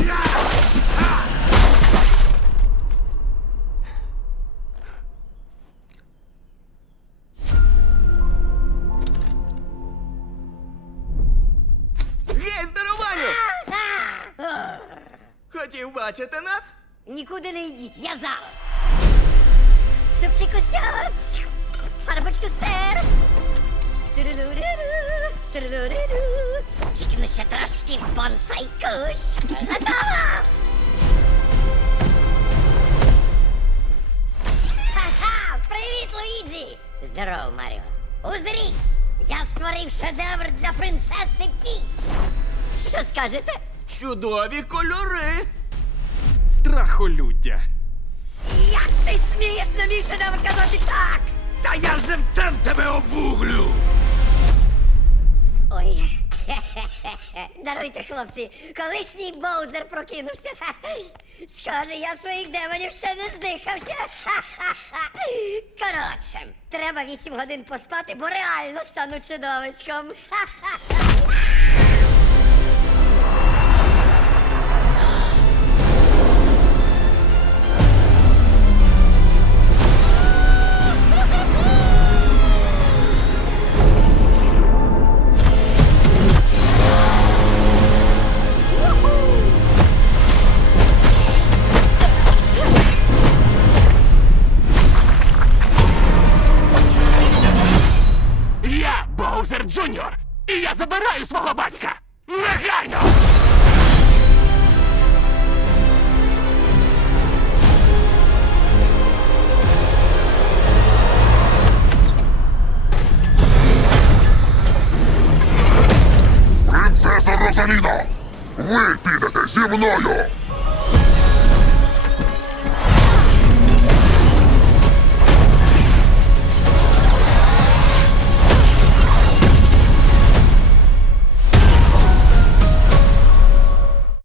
Гей, здоровані! Хотів бачити нас? Нікуди не йдіть, я зараз. Супчику сяп! Фарбочку стер! Тирилу-риру, тирилу-риру się troszki w bonsai kuś. Gotowa! Ха-ха! Привіт, Луїджі! Здорово, Маріо. Узріть! Я створив шедевр для принцеси Піч. Що скажете? Чудові кольори. Страхолюддя. Як ти смієш на мій шедевр казати так? Та я живцем тебе обву! даруйте, хлопці. Колишній боузер прокинувся. Схоже, я своїх демонів ще не здихався. Коротше, треба вісім годин поспати, бо реально стану чудовиськом. Баузер Джуніор! І я забираю свого батька! Негайно! Принцеса Розаліна! Ви підете зі мною!